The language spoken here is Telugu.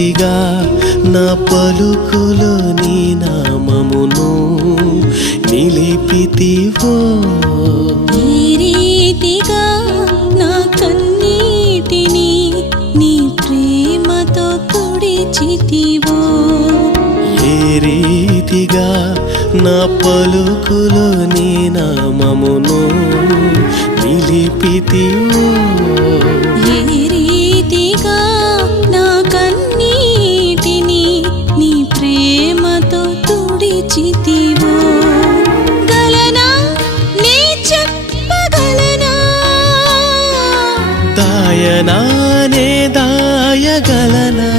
రీతిగా నా పలుకులో నీ నామమును నిలిపితివో, ఈ రీతిగా నా కన్నీటిని నీ ప్రేమతో తుడిచితివో, ఏ రీతిగా నా పలుకులో నీ నామమును నిలిపితివో, ఏ రీతిగా నా కన్నీటిని నీ ప్రేమతో తుడిచితివో. గలనా నీ చెప్పగలనా, దాయనానే దాయగలనా,